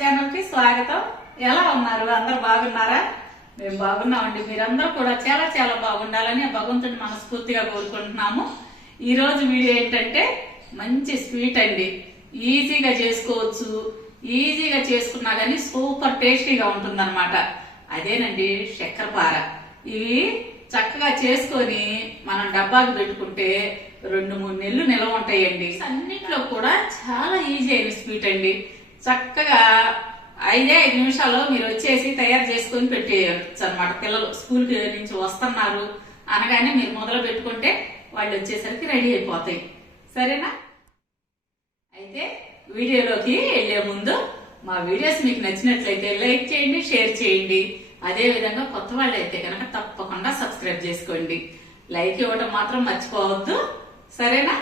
Channel కి స్వాగతం. ఎలా ఉన్నారు? అందరూ బాగున్నారా? మేము బాగున్నామండి. మీరందరూ కూడా చాలా చాలా బాగుండాలని భగవంతుని మనస్ఫూర్తిగా కోరుకుంటున్నాము. ఈ రోజు వీడియో ఏంటంటే మంచి స్వీట్ అండి. ఈజీగా చేసుకోవచ్చు. ఈజీగా చేసుకున్నా గానీ సూపర్ టేస్టీగా ఉంటుందన్నమాట. అదేనండి చక్కెరపార. ఇవి చక్కగా చేసుకొని మనం డబ్బాకి పెట్టుకుంటే 2-3 నెలలు నిల్వ ఉంటాయండి. అన్నిట్లో కూడా చాలా ఈజీ అయిన స్వీట్ అండి. చక్కగా 5 నిమిషాల్లో మీరు వచ్చేసి తయారు చేసుకొని పెట్టేయచ్చు అనమాట. పిల్లలు స్కూల్ నుంచి వస్తున్నారు అనగానే మీరు మొదలు పెట్టుకుంటే వాళ్ళు వచ్చేసరికి రెడీ అయిపోతాయి. సరేనా? అయితే వీడియోలోకి వెళ్లే ముందు మా వీడియోస్ మీకు నచ్చినట్లయితే లైక్ చేయండి, షేర్ చేయండి. అదే విధంగా కొత్త వాళ్ళు అయితే కనుక తప్పకుండా సబ్స్క్రైబ్ చేసుకోండి. లైక్ ఇవ్వడం మాత్రం మర్చిపోవద్దు. సరేనా?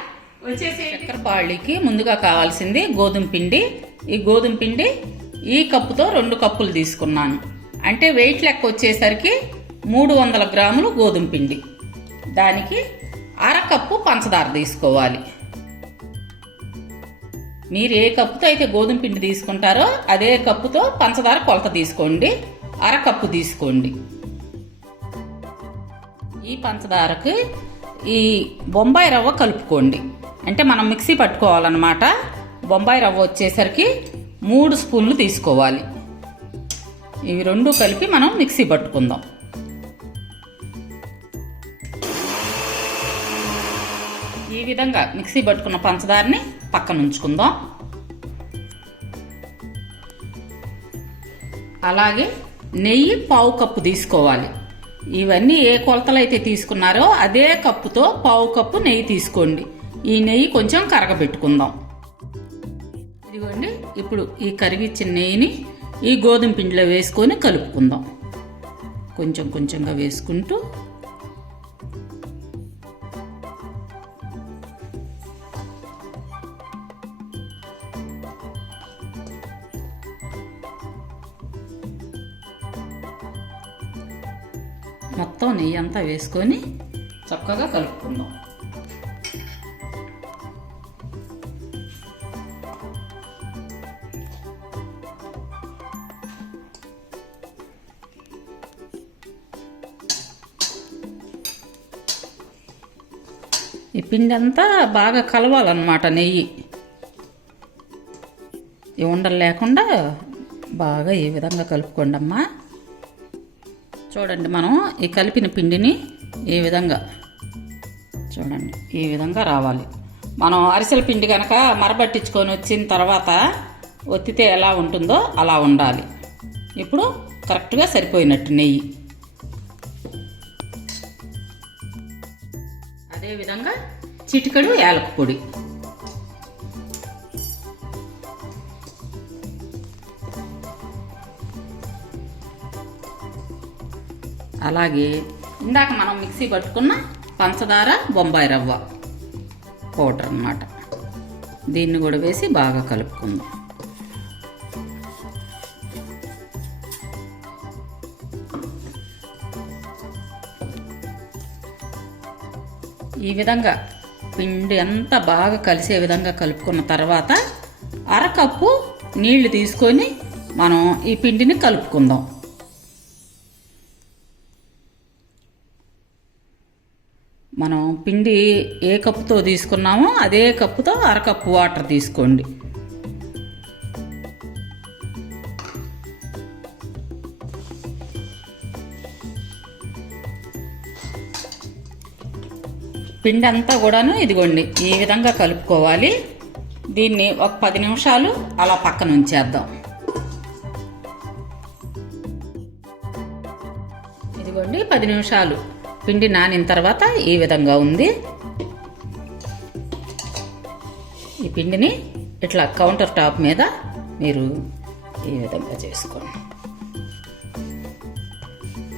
వచ్చేసి చక్కెరపాళ్ళకి ముందుగా కావాల్సింది గోధుమ పిండి. ఈ గోధుమ పిండి ఈ కప్పుతో 2 కప్పులు తీసుకున్నాను. అంటే వెయిట్ లెక్క వచ్చేసరికి 300 గ్రాములు గోధుమ పిండి. దానికి 1/2 కప్పు పంచదార తీసుకోవాలి. మీరు ఏ కప్పుతో అయితే గోధుమ పిండి తీసుకుంటారో అదే కప్పుతో పంచదార కొలత తీసుకోండి. 1/2 కప్పు తీసుకోండి. ఈ పంచదారకు ఈ బొంబాయి రవ్వ కలుపుకోండి. అంటే మనం మిక్సీ పట్టుకోవాలన్నమాట. బొంబాయి రవ్వ వచ్చేసరికి 3 స్పూన్లు తీసుకోవాలి. ఇవి 2 కలిపి మనం మిక్సీ పట్టుకుందాం. ఈ విధంగా మిక్సీ పట్టుకున్న పంచదారని పక్కన ఉంచుకుందాం. అలాగే నెయ్యి 1/4 కప్పు తీసుకోవాలి. ఇవన్నీ ఏ కొలతలు అయితే తీసుకున్నారో అదే కప్పుతో 1/4 కప్పు నెయ్యి తీసుకోండి. ఈ నెయ్యి కొంచెం కరగబెట్టుకుందాం. ఇదిగోండి, ఇప్పుడు ఈ కరిగిచ్చిన నెయ్యిని ఈ గోధుమ పిండిలో వేసుకొని కలుపుకుందాం. కొంచెం కొంచెంగా వేసుకుంటూ మొత్తం నెయ్యి అంతా వేసుకొని చక్కగా కలుపుకుందాం. ఈ పిండి అంతా బాగా కలవాలన్నమాట. నెయ్యి ఈ ఉండలు లేకుండా బాగా ఈ విధంగా కలుపుకోండి అమ్మా. చూడండి, మనం ఈ కలిపిన పిండిని ఈ విధంగా చూడండి, ఈ విధంగా రావాలి. మనం అరిసెల పిండి కనుక మరబట్టించుకొని వచ్చిన తర్వాత ఒత్తితే ఎలా ఉంటుందో అలా ఉండాలి. ఇప్పుడు కరెక్ట్గా సరిపోయినట్టు నెయ్యి. అదేవిధంగా చిటికెడు యాలక పొడి. అలాగే ఇందాక మనం మిక్సీ పట్టుకున్న పంచదార బొంబాయి రవ్వ పౌడర్ అన్నమాట. దీన్ని కూడా వేసి బాగా కలుపుకుందాం. ఈ విధంగా పిండి అంతా బాగా కలిసే విధంగా కలుపుకున్న తర్వాత 1/2 కప్పు నీళ్లు తీసుకొని మనం ఈ పిండిని కలుపుకుందాం. మనం పిండి ఏ కప్పుతో తీసుకున్నామో అదే కప్పుతో 1/2 కప్పు వాటర్ తీసుకోండి. పిండి అంతా కూడాను ఇదిగోండి ఈ విధంగా కలుపుకోవాలి. దీన్ని ఒక 10 నిమిషాలు అలా పక్కన ఉంచేద్దాం. ఇదిగోండి 10 నిమిషాలు పిండి నానిన తర్వాత ఈ విధంగా ఉంది. ఈ పిండిని ఇట్లా కౌంటర్ టాప్ మీద మీరు ఈ విధంగా చేసుకోండి.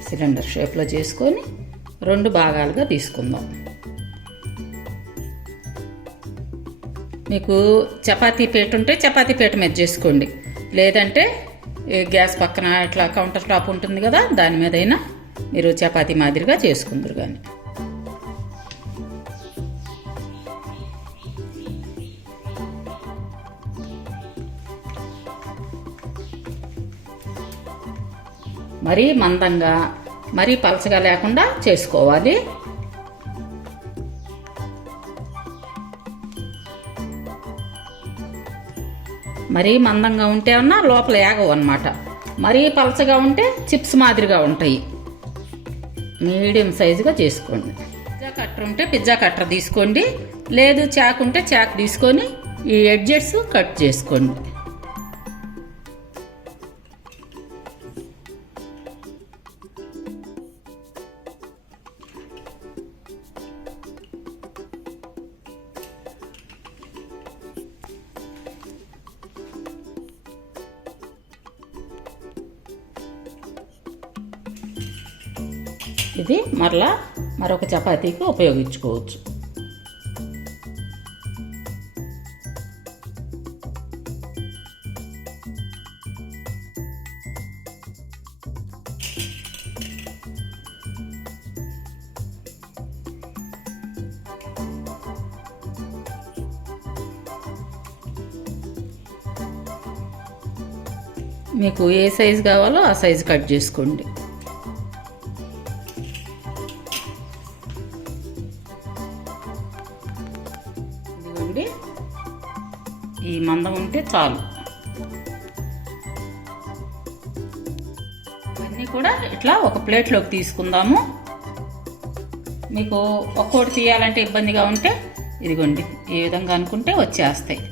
సిలిండర్ షేప్లో చేసుకొని 2 భాగాలుగా తీసుకుందాం. మీకు చపాతీ పీట ఉంటే చపాతీ పీట మీద చేసుకోండి. లేదంటే గ్యాస్ పక్కన ఇట్లా కౌంటర్ టాప్ ఉంటుంది కదా, దాని మీద అయినా మీరు చపాతీ మాదిరిగా చేసుకుందరు. కానీ మరీ మందంగా మరీ పలచగా లేకుండా చేసుకోవాలి. మరీ మందంగా ఉంటే అన్నా లోపల ఏగవు అన్నమాట. మరీ పలచగా ఉంటే చిప్స్ మాదిరిగా ఉంటాయి. మీడియం సైజుగా చేసుకోండి. పిజ్జా కట్టర్ ఉంటే పిజ్జా కట్టర్ తీసుకోండి, లేదు చాకు ఉంటే చాకు తీసుకొని ఈ ఎడ్జెస్ కట్ చేసుకోండి. ఇది మరొక చపాతీకి ఉపయోగించుకోవచ్చు. మీకు ఏ సైజు కావాలో ఆ సైజు కట్ చేసుకోండి. ఈ మందం ఉంటే చాలు. ఇవన్నీ కూడా ఇట్లా ఒక ప్లేట్లోకి తీసుకుందాము. మీకు ఒక్కోటి తీయాలంటే ఇబ్బందిగా ఉంటే ఇదిగోండి ఈ విధంగా అనుకుంటే వచ్చేస్తాయి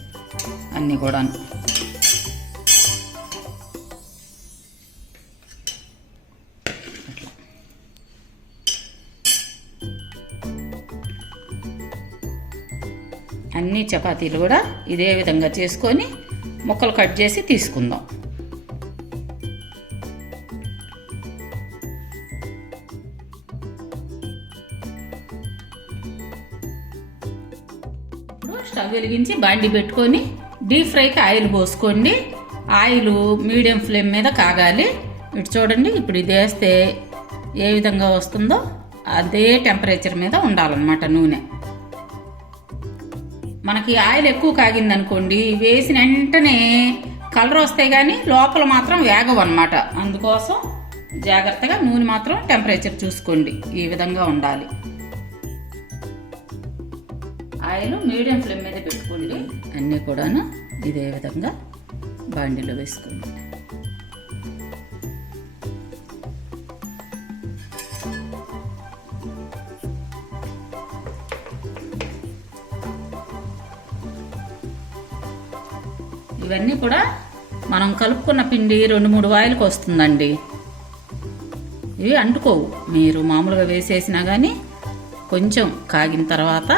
అన్నీ కూడా. అన్ని చపాతీలు కూడా ఇదే విధంగా చేసుకొని ముక్కలు కట్ చేసి తీసుకుందాం. ఇప్పుడు స్టవ్ వెలిగించి బాండి పెట్టుకొని డీప్ ఫ్రైకి ఆయిల్ పోసుకోండి. ఆయిల్ మీడియం ఫ్లేమ్ మీద కాగాలి. ఇటు చూడండి, ఇప్పుడు ఇది వేస్తే ఏ విధంగా వస్తుందో అదే టెంపరేచర్ మీద ఉండాలన్నమాట నూనె. మనకి ఆయిల్ ఎక్కువ కాగిందనుకోండి, వేసిన వెంటనే కలర్ వస్తాయి కానీ లోపల మాత్రం వేగవు అన్నమాట. అందుకోసం జాగ్రత్తగా నూనె మాత్రం టెంపరేచర్ చూసుకోండి, ఈ విధంగా ఉండాలి. ఆయిల్ మీడియం ఫ్లేమ్ మీద పెట్టుకోండి. అన్నీ కూడాను ఇదే విధంగా బాండీలో వేసుకోండి. ఇవన్నీ కూడా మనం కలుపుకున్న పిండి 2-3 వాయిలకు వస్తుందండి. ఇవి అంటుకోవు. మీరు మామూలుగా వేసేసినా కానీ కొంచెం కాగిన తర్వాత,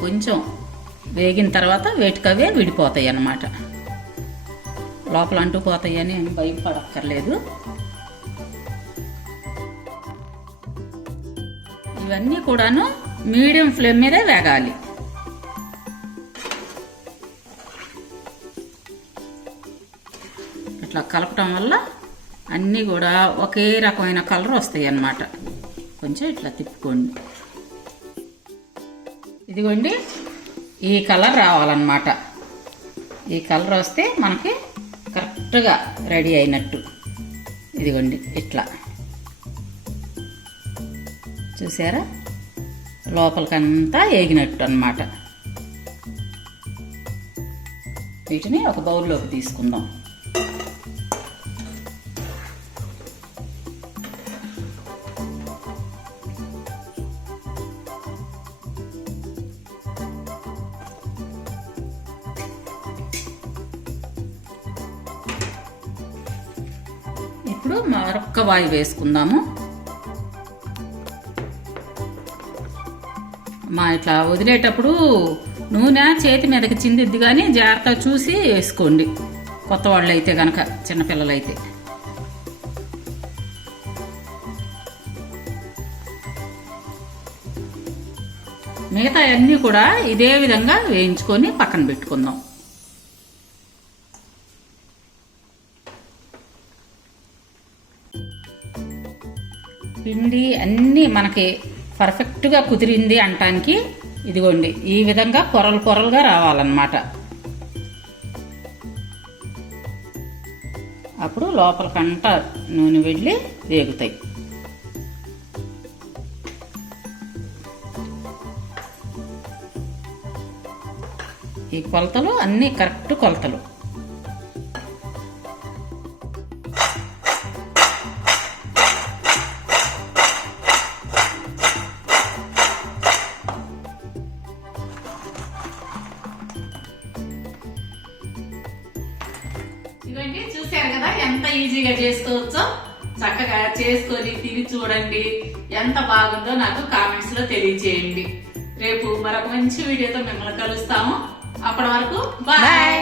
కొంచెం వేగిన తర్వాత వేటికవే విడిపోతాయి అన్నమాట. లోపల అంటుకుపోతాయి అని భయపడక్కర్లేదు. ఇవన్నీ కూడాను మీడియం ఫ్లేమ్ మీదే వేగాలి. ఇట్లా కలపటం వల్ల అన్నీ కూడా ఒకే రకమైన కలర్ వస్తాయి అన్నమాట. కొంచెం ఇట్లా తిప్పుకోండి. ఇదిగోండి ఈ కలర్ రావాలన్నమాట. ఈ కలర్ వస్తే మనకి కరెక్ట్గా రెడీ అయినట్టు. ఇదిగోండి ఇట్లా చూసారా, లోపలికంతా ఏగినట్టు అన్నమాట. వీటిని ఒక బౌల్లోకి తీసుకుందాం. ఇప్పుడు మరొక్క వాయి వేసుకుందాము. ఇట్లా వదిలేటప్పుడు నూనె చేతి మీదకి చిందిద్ది, కానీ జాగ్రత్తగా చూసి వేసుకోండి. కొత్త వాళ్ళు అయితే కనుక, చిన్నపిల్లలైతే. మిగతా అన్నీ కూడా ఇదే విధంగా వేయించుకొని పక్కన పెట్టుకుందాం. పిండి అన్నీ మనకి పర్ఫెక్ట్గా కుదిరింది అంటానికి ఇదిగోండి ఈ విధంగా పొరలు పొరలుగా రావాలన్నమాట. అప్పుడు లోపలికంటా నూనె వెళ్ళి వేగుతాయి. ఈ కొలతలు అన్నీ కరెక్ట్ కొలతలు. ఇదండి చూసారు కదా ఎంత ఈజీగా చేసుకోవచ్చో. చక్కగా చేసుకొని తిని చూడండి, ఎంత బాగుందో నాకు కామెంట్స్ లో తెలియజేయండి. రేపు మరొక మంచి వీడియోతో మిమ్మల్ని కలుస్తాము. అప్పటి వరకు బాయ్.